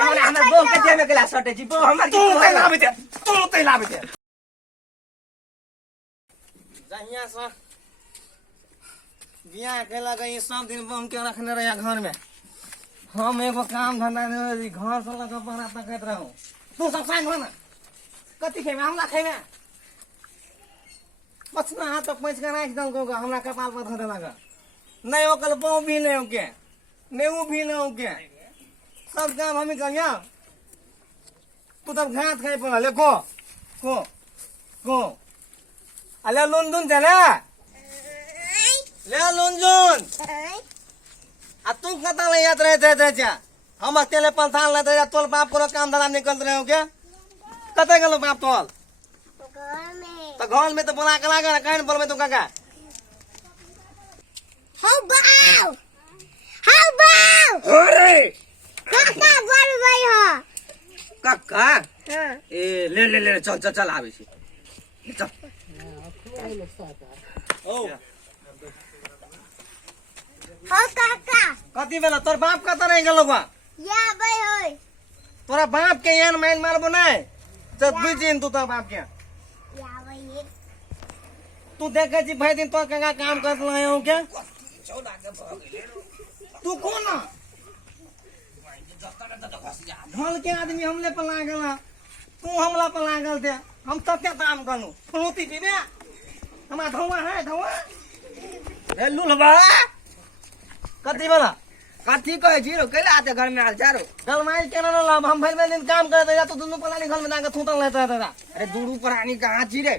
हमरा बो के दे में गेला सटे जी बो हमर तू ते लाबे दे जहिया से बियाह केला गई सब दिन बम के रखने रहिया घर में हम एगो काम धंधा नहीं घर से लगा पहरा तकत रहूं तू सब साइन हो ना कथी खेमे हमला खेमे पछना हाथ तक पैंच के राख दम को हमरा कपाल पर धरे लगा नहीं ओकल पाँव भी नहीं ओके नेऊ भी नहीं ओके सब काम हम ही करिया तू तब घात खाई पड़ा ले को अले लुन चले ले लुन आ तू कता ले याद रहे थे हम अकेले पंथाल ले दे तोल बाप को काम धंधा निकल रहे हो क्या कते गेलो बाप तोल तो घर में तो बोला के लागा कहन बोल में तू काका हाउ बाव अरे काका बोल भाई हो काका ए ले चल आवे छी चल ओ हो काका कति बेला तोर बाप कता रह गेलो बा या भाई होय तोरा बाप के यान माइन मारबो नहीं तो बुझिन तू तो बाप के या भाई तू देखे छी भाई दिन तो काका काम करत लाए हो क्या तू कौन ढोल के आदमी हमले पर लागल तू हमला पर लागल थे हम तो क्या काम करूं फ्रूटी पीबे हमारा धौआ है धौआ ए लुलबा कथी वाला कथी कहे जीरो कैला आते घर में आल चारो गलमाई केना न लब हम भर में दिन काम करते जा तो दोनों पलानी घर में जाके थूतल रहता था अरे दूरू प्राणी कहाँ छी रे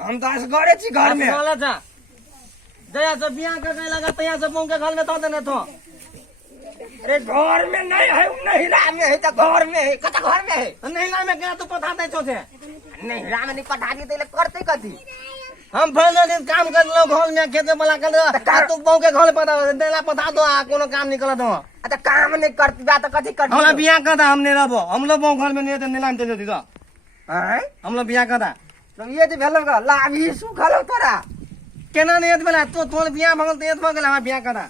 हम तो आज गड़े छी घर में बोला था जया से बियाह कर गए लगा तया से पहुंच के घर में तो देने तो अरे घर में नहीं है नहिरा में है तो घर में है कता घर में है नहीं ना मैं क्या तू पता नहीं तो थे नहिरा में नहीं पटा दी तो करते कथी हम भर दिन काम कर लो घर में खेत में बोला कर तू पहुंच के घर पता देला पता दो आ कोनो काम निकल दो अच्छा काम नहीं करती बात कथी करती हमरा बियाह करता हमने रहबो हम लोग घर में नहीं तो नीलाम दे देती तो हैं हम लोग बियाह करता तो ये जो भेलो का लाभी सुखलो तोरा केना नहीं एत बेला तो तोर बियाह भगल तो एत भगल हमरा बियाह करता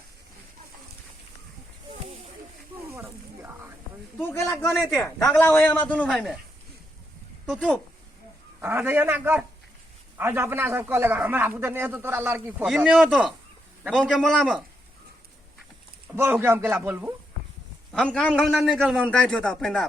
तू केला कने थे झगड़ा होए हमरा दोनों भाई में तू हाँ तो ये ना कर आज अपना सब कर लेगा हमारा पुत्र नहीं है तो तोरा लड़की खो इन्ने हो तो बहु के बोलाबो बोल के हम केला बोलबू हम काम धंधा नहीं करबो हम काहे होता पेंदा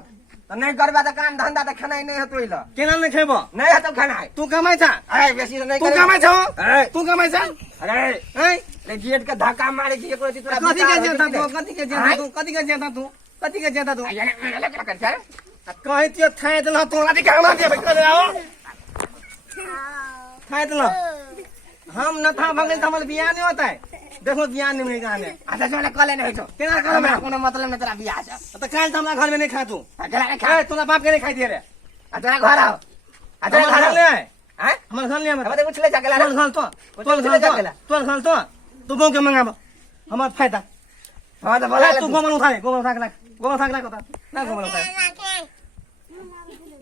तो नहीं करबा तो काम धंधा तो खाना ही नहीं है तो इला केना नहीं खेबो नहीं है तो खाना है तू कमाई था अरे बेसी तो नहीं तू करेगा। कमाई छो अरे तू कमाई छा अरे हैं ले गेट का धक्का मारे कि एको तोरा कथी के जेता तू कथी के जेता तू कथी के जेता तू कथी के जेता तू ये ले क्या करता है कहि तियो थाय देला तू कथी काम दे कर आओ थाय देला हम न था भगल त हमर बियाह नहीं होता है देखो बियाह नहीं होगा ने अच्छा जो कले नहीं हो केना कर मैं कोनो मतलब नहीं तेरा बियाह है तो काल त हमरा घर में नहीं खा तू अकेला नहीं खा तोरा बाप के नहीं खाई दे रे तेरा घर आओ अच्छा घर घर ले आए हैं हमर घर ले अब मत तो कुछ ले जा अकेला तोर घर तो तू बहु के मंगाबो हमर फायदा हां तो बोला तू गोमन उठा के गोमन कता ना गोमन उठा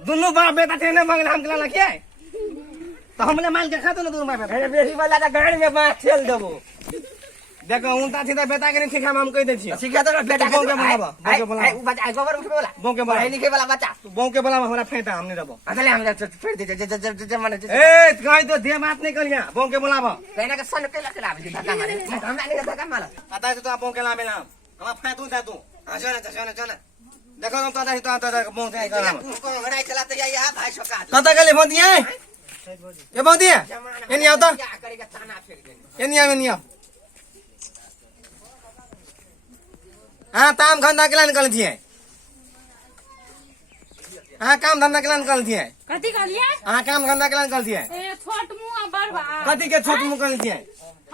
दोनों बाप बेटा थे ने मंगला हम केला लखिए तो हमने माल के खातो ना दोनों बाप बेटा अरे बेसी वाला का गाड़ी में बात चल देबो देखो उनता सीधा बेटा के नहीं ठीक हम कह दे छी सिखा तो बेटा बो के बुलावा बो के बुलावा वो बच्चा गोबर उठे वाला बो के बुलावा पढ़े लिखे वाला बच्चा तू बो के बुलावा हमरा फायदा हमने रबो अगले हम फिर दे माने ए कहि तो दे बात नहीं करिया बो के बुलावा कहना का सन के लगे लावे धक्का मारे हम नहीं धक्का मारा पता है तो आप बो के लावे ना हमरा फायदा दे तू चल देखो हम तो दाही तो बो से कर को घड़ाई चलाते जाइए आप भाई छोका कता के लिए बोल दिए ये बोल दिए ये नहीं आता क्या करेगा ताना फेर के ये नहीं आओ हाँ काम धंधा के लिए निकल दिए हाँ काम धंधा के लिए निकल दिए कथी कहलिए हाँ काम धंधा के लिए निकल दिए ए छोट मुंह बड़बा कथी के छोट मुंह कर दिए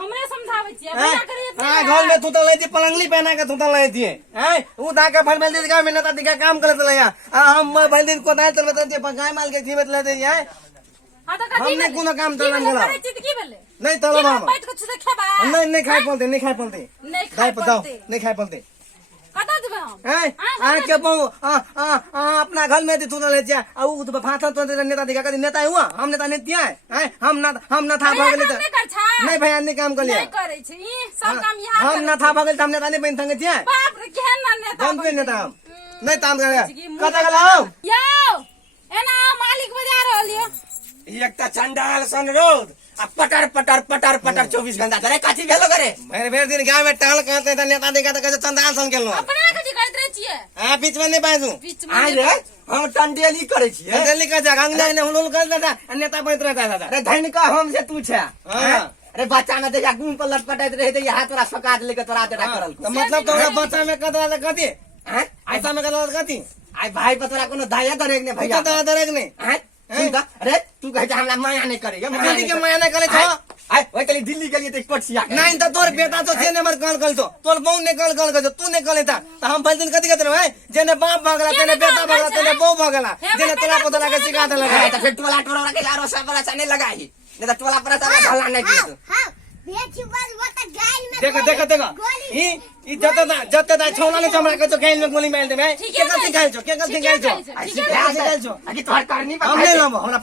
हमरे समझावे छियै बड़ा करिए हाँ घर में तू तो ले थी पलंगली पहना के तू तो ले थी हैं वो धाका भर बेल दी में नेता दिखा काम करत ले हम भर दिन कोदाल चलबे त गाय माल के जीवित ले दे हैं हां तो कथी हमने कोनो काम तला बोला बोला करे चित की भेले नहीं तला हम बैठ के छुदे खेबा नहीं खाई पलते नहीं खाई पलते नहीं खाई खाई बताओ पड़ते नहीं खाई पलते कता दिबे हम हैं आ के बहु अपना घर में तू ले जा आ उ तो फाथा तो नेता दिखा कदी नेता हुआ हम नेता नहीं दिया है हम ना था भागले तो नहीं भैया नहीं काम कर लिया नहीं करे छी ई सब काम यहाँ हम ना था भागले हम नेता नहीं बन संगे दिया बाप रे केहन ना नेता हम के नेता हम नहीं काम कर कता गलाओ यो एना मालिक बजा रहल यो एक त चंडाल सन रोड आ पटर पटर पटर पटर 24 घंटा चले काची भेलो करे मेरे भेर दिन गांव में टहल करते थे नेता देखा तो कैसे चंदाल सन के लो अपना कथि कहत रहे छियै हां बीच में नहीं बाजू बीच में आइ रे हम टंडेली करे छी दिल्ली का जगह ने हुलुल कर देता नेता बैठ रहता था अरे धन का हम से तू छे हां अरे बच्चा में देखा गुम पर लटपटाइत रहे त हाथ तोरा सकात लेके तोरा तेरा करल तो मतलब तोरा बच्चा में कतरा कथी हैं ऐसा में कतरा कथी आई भाई पर तोरा कोनो दाया दरेक ने भैया कतरा दरेक नहीं हैं सुन त अरे तू कहे हमरा माया नहीं करेगा दिल्ली के माया नहीं करे छ आई ओए कली दिल्ली गेलिए त पटसिया नहीं तो तोर बेटा तो जे नंबर कॉल कर तो तोर बहू ने कॉल कर तू ने कॉल था तो हम फैल दिन कथी कहते भाई जेने बाप भागला तेने बेटा भागला तेने बहू भागला जेने तोरा पता लगे सिखा दे लगा त फिर टोला टोला के लारो सब बड़ा नहीं लगाई नहीं त टोला पर सब ढलना नहीं दिए तू हाँ बेची बात बता गाइल में देखो ई जते छोला ने चमड़ा के तो गैल में गोली मार दे भाई ठीक के है गलती खाइ छो के गलती खाइ छो ऐसी ठीक है, भैया से आगे तोहर करनी पर हम नहीं लम हमरा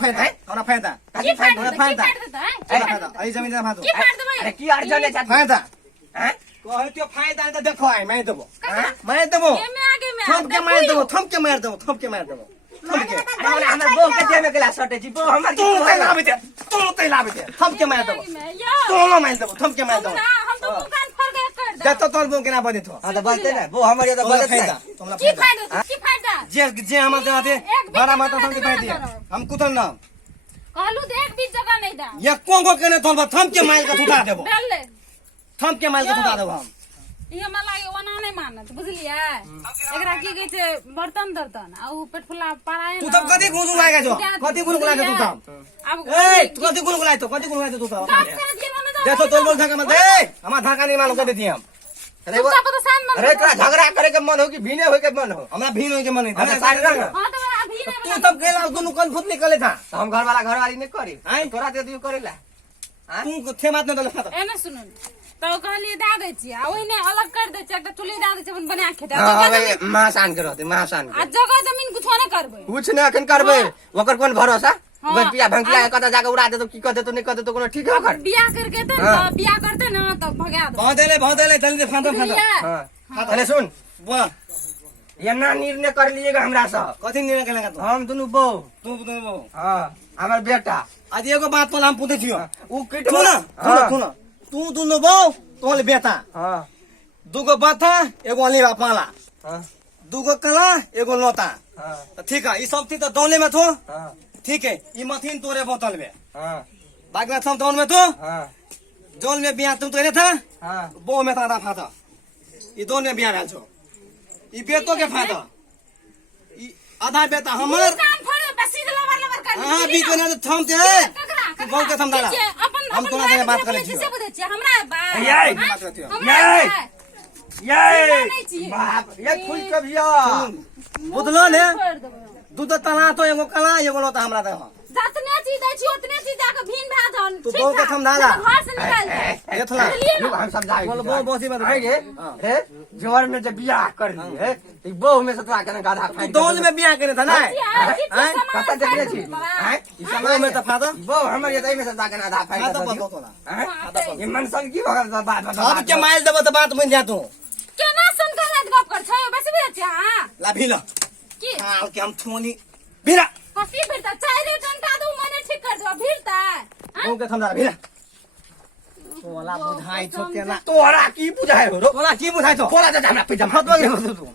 फायदा की फाड़ हमरा दे फायदा की फाड़ देता है हमरा फायदा आई जमीन में फादो की फाड़ देबै अरे की अर्जन है फायदा हैं कहे तो फायदा तो देखो आई मैं देबो मैं देबो ये में आगे में थम के मार देबो थम के मार देबो थम के अरे हमर बहू के जेमे गेला सटे छी बहू हमर तू ते लाबे दे थम के मार देबो यो तोलो मार देबो थम के मार देबो हम तो दुकान फर गए कर दे जत तोर बो केना बने थो हां त बोलते ना वो हमर ये तो तोला बोलते फायदा ना तोला की फायदा फाड़ की फाड़ा जे हम जाते बड़ा माता थम के फायदा दिया हम कुतन ना कहलू देख बीच जगह नहीं दा ये कोंगो केने तोल थम के मार के उठा देबो डाल ले थम के मार के उठा देबो हम ई हमरा लागे ओना नहीं मानत बुझलियै एकरा की कहै छै बर्तन दर्तन आ उ पेट फुला पराए तू तब कथी गुनगुन लागे छो कथी गुनगुन लागे तू तब अब ए तू कथी गुनगुन लागे तू तब देखो तोल बोल धक्का मत दे हमार धक्का नहीं मालूम कर देती हम अरे वो अरे तोरा झगड़ा करे के मन हो कि भीने होय के मन हो हमरा भीन होय के मन नहीं हमरा सारे रंग हां तो अभी तू तब गेला दुनु कल फुट निकले था तो हम घर वाला घर वाली नहीं करी आइ तोरा दे दियो करेला तू थे बात नहीं दले एने सुनन तो कहलिए दा दै छी आ ओइने अलग कर दै छी एकटा चुल्ही दा दै छी अपन बना के हां भाई महासान के रहते महासान आ जगह जमीन कुछ नहीं करबै कुछ नहीं अखन करबे ओकर कोन भरोसा बपिया भंगिया कत जाके उड़ा दे तो की कर दे तो नहीं कर दे तो कोनो ठीक है ओकर बियाह करके त बियाह करते ना तब भगा दो बहुत देले जल्दी फांदो हां अरे सुन वाह ये ना निर्णय कर लिएगा हमरा से कथी निर्णय केला तू हम दोनों बो तू हां हमर बेटा आज एगो बात पर हम पूछे छियो उ किट सुन तू दुनु बो तोल बेटा हां दुगो बाथा एगो अलीवा पाला हां दुगो कला एगो लोता हां तो ठीक है ई सब चीज तो दौले में थो हां ठीक है ई मथीन तोरे बोतल में हां बाकी सब दौल में थो हां जोल में बिया तुम तो था हां बो में तादा फाता ई दोन में बिया भेल छो ई बेतो के फाता ई आधा बेटा हमर कान फोड़े बस सीधे लवर कर हां बीच में तो थम ते बहुत के थम डाला हम तोरा से बात करे छियो से बुझे छी हमरा ये बात करती हो ये बाप ये खुल के भैया बुझलो ने दूध तना तो एगो कला एगो लोता हमरा दे जितने चीज दै छी उतने चीज जाके भीन भाजन तू बहुत के थम डाला घर से निकाल दे एथला लोग हम समझाए बोल बो बोसी में आए गे रे जोर में जब बियाह कर लिए ई बहू में से तोरा केना गाधा फाड़ दोल में बिया करे था ना कता जगह छी हैं ई बो समय में तो फाता बहू हमर ये दई में से जाके आधा फाड़ फाता दे बको तोला हैं ये मन सब की भगत बात अब के माइल देबो तो बात बन जा तू केना सुन कर रात गप कर छ बस बुझे छी हां ला भीलो की हां के हम थोनी भीरा कसी फिरता चाय रे टंका दू मने ठीक कर दो फिरता बो के थम डाला भीरा तोला बुझाई छो तेला तोरा की बुझाए हो रो तोला की बुझाई छो कोला जा हमरा पैसा फतवा के तू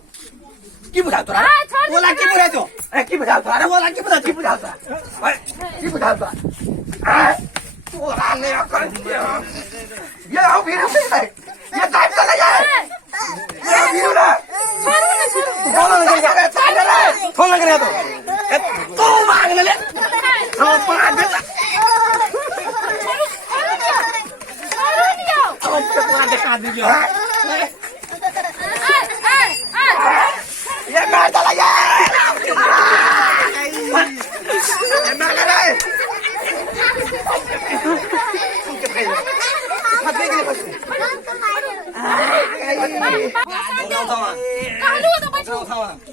की बुझाओ तोरा तोला की बुझाई छो ए की बुझाओ तोरा कोला की बुझाओ तोरा की बुझाओ तोरा तोरा ने कर दिया ये आओ भी रे ये टाइम चला जाए ये भी रे फोन लगे फोन लगे तो तू मांग ले हम पांच बेटा हम के पूरा दिखा दीजिए ये मैं चला जाए ये मैं ले फटने के लिए कहलू तो बैठू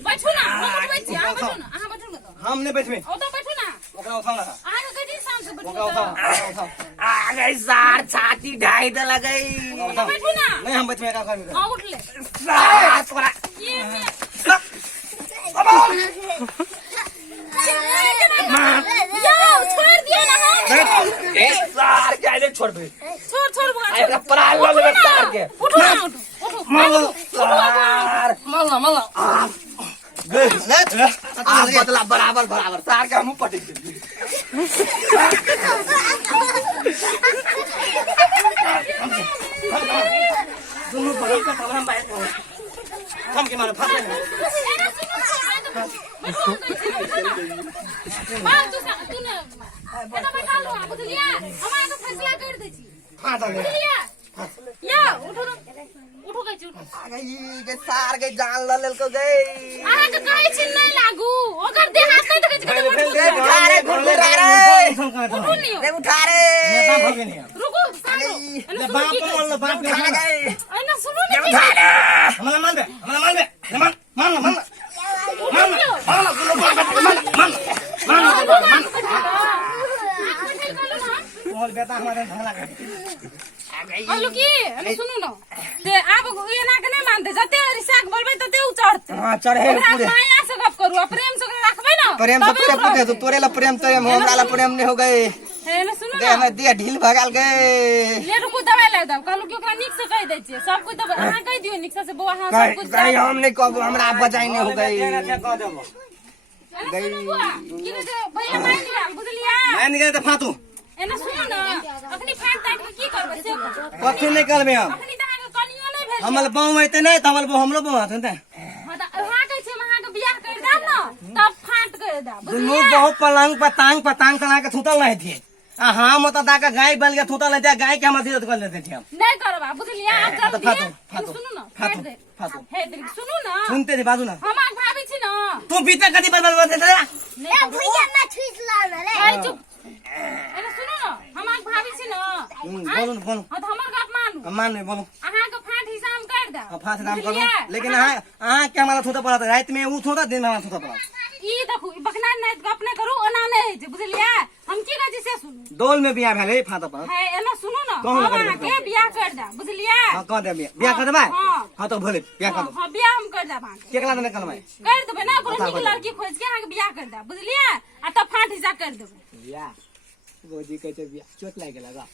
बैठू ना हम बैठ छी अहाँ बैठू ना अहाँ बैठू ना हम नहीं बैठबे ओ तो बैठू ना ओकरा उठाओ ना अहाँ के कथि शाम से बैठू ओकरा उठाओ उठाओ आ गई सार छाती ढाई दे लगई बैठू ना नहीं हम बैठबे का कर हां उठ ले सार तोरा ये जाओ छोड़ दिया ना हम ए सार के छोड़ दे छोड़ छोड़ एकरा प्राण ले ले सार के उठो ना उठो सार मल्ला मल्ला आ बदला बराबर बराबर सार के हम पटक दे दोनों बड़ा का हम बैठ हम के मारे फाटे मां तू ने एटा बैठा लो बुझलिया हमरा के फैसला कर दे छी फाटा ले बुझलिया या उठो उठो गई छी आ गई के सार के जान ल लेल को गई अहाँ के कहै छी नहीं लागू ओकर देह हाथ नहीं देखै छी रे उठा रे गुरगुरा रे रे उठा रे नेता भागे नहीं रुको सालो ले बाप मोल बाप के उठा गई एना सुनो रे नहीं उठा रे हमला मान दे ले मान मान मोल बेटा हमारे झगड़ा कर हेलो की एना सुनो ना ते आब ये ना के नहीं मानते जते रिसाक बोलबे तते उ चढ़ते हां चढ़े पूरे माया से गप करू प्रेम से रखबे ना प्रेम से पूरे पूरे तो तोरे ला प्रेम तो हमरा ला प्रेम नहीं हो गए है ना सुनो दे ना हमें दिया ढील भगाल गए ले रुको दवाई ला दब कहलू कि ओकरा निक से कह दै छियै सब कोई दब अहाँ कह दियो निक से बुआ हां सब कुछ गई हम नहीं कहब हमरा बजाई नहीं हो गई कह देबो गई की रे भैया मान लिया बुझलिया मैं निकल तो फातू एना सुनो ना अखनी फाट ताट के की करबे से कथि नहीं करबे हम अखनी त अहाँ के कनियो नहीं भेल हमल बाऊ होते नहीं त हमल बाऊ हमलो बाऊ हथन त हां त अहाँ कहै छै अहाँ के बियाह कर दाब ना तब फाट कर दाब दुनु बहु पलंग पतंग तना के थूतल नहीं थी हाँ मत का गाय बन के थूतल नहीं गाय के हम मदद कर लेते थे हम नहीं करबा बुझलिया आप जल्दी फाटो सुनो ना फाटो फाट दे फाटो हे देख सुनो ना सुनते थे बाजू ना हम आग भाभी छी ना तू बीते कदी बल देते ए भैया ना छुइस लाओ ना रे ए चुप एना सुनो ना हम आग भाभी छी ना बोलो बोलो हां त हमर गप मानू मान नहीं बोलो अहाँ के फाट हिसाब कर दा फाट नाम करो लेकिन के हमारा थूता पड़ा था रात में वो थूता दिन में हमारा थूता पड़ा ई देखो ई बकना नहीं गप नहीं करू ओना नहीं है बुझलिया हम की गजी से सुनू दोल में बियाह भेले फाटा पर है एना सुनो ना कहूं हम लगा दे, के बियाह कर दा बुझलिया हां कह दे बियाह कर देबा हां हां तो भले बियाह कर दो हां बियाह हम कर दा भाग केकला ने करबै कर देबे ना कोनो निक लड़की खोज के अहाँ के बियाह कर दा बुझलिया आ तब फाट हिसाब कर देबे बियाह गोजी कहै छै बियाह चोट लाग गेला गा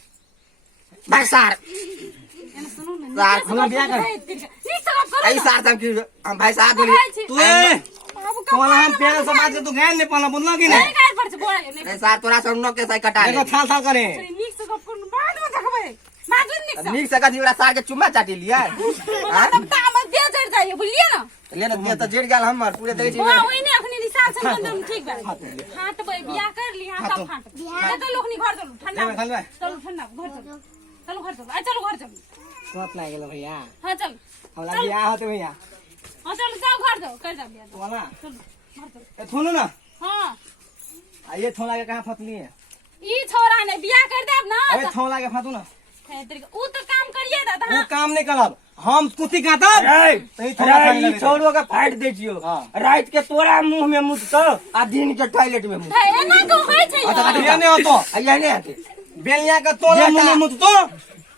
भाई सार एना सुनो ना सार, हमरा बियाह कर। नी सब करो आई सार तब की भाई साहब बोली तू कोला हम प्यार से बात तू गाय ने पला बोलना कि नहीं नहीं गाय पर से बोल नहीं नहीं सार तोरा सब नो के सही कटा देखो ले थाल थाल करे निक से गप करू बाद में देखबे माजुन निक से नीक से कदी ओरा सार के चुम्मा चाटी लिया हां तब दाम दे जड़ जाइए बुझलिए ना लेना दिया तो जेड़ गेल हमर पूरे देख छी हां ओइ ने अखनी रिसाल से बंदम ठीक बा हां तो बियाह कर ली हां तब फाट बियाह तो लोकनी घर चलो ठंडा चलो, चलो। चलो ठंडा घर चलो चलो घर चलो आ चलो घर चलो चोट लाग गेला भैया हां चल हमरा बियाह होते भैया हां चलो जाओ घर जाओ कर जा बियाह कोला चलो घर चलो ए थोनो ना हां ये थोला के कहां फतली है ई छोरा ने बियाह कर देब ना अरे थोला के फातू ना है तेरे ऊ तो काम करिए दा वो काम नहीं करब हम कुत्ती काटब तो ई थोड़ा खाई ई लगे छोड़ो के फाड़ दे छियो हाँ। रात के तोरा मुंह में मुत तो आ दिन के टॉयलेट में मुत है एना को होय छै ये नहीं होतो आया नहीं आते बेलिया का तोला मुंह में मुत तो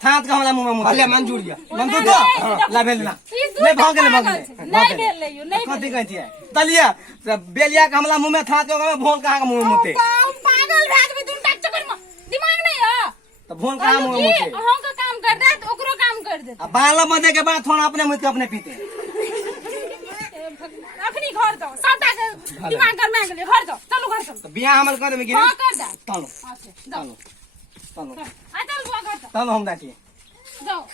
थात का हमरा मुंह में मुत भले मंजूर दिया मंदू तो ला बेलना नहीं भाग गेले भाग गेले नहीं भेल ले नहीं कथि कहै छियै तलिया बेलिया का हमरा मुंह में थात के भोन कहां के मुंह में मुते पागल भाग भी तुम टक चक्कर में दिमाग नहीं है तो भोन कहां मुंह में मुते हम का काम कर दे तो ओकरो काम कर दे अब बाल बंदे के बाद थोड़ा अपने मुत के अपने पीते अखनी घर जाओ सबटा के दिमाग कर में गेले घर जाओ चलो घर चलो तो बियाह हमर कर देबे कि हां कर दे चलो अच्छा जाओ चलो आ चल बुआ घर चलो हम देखिए जाओ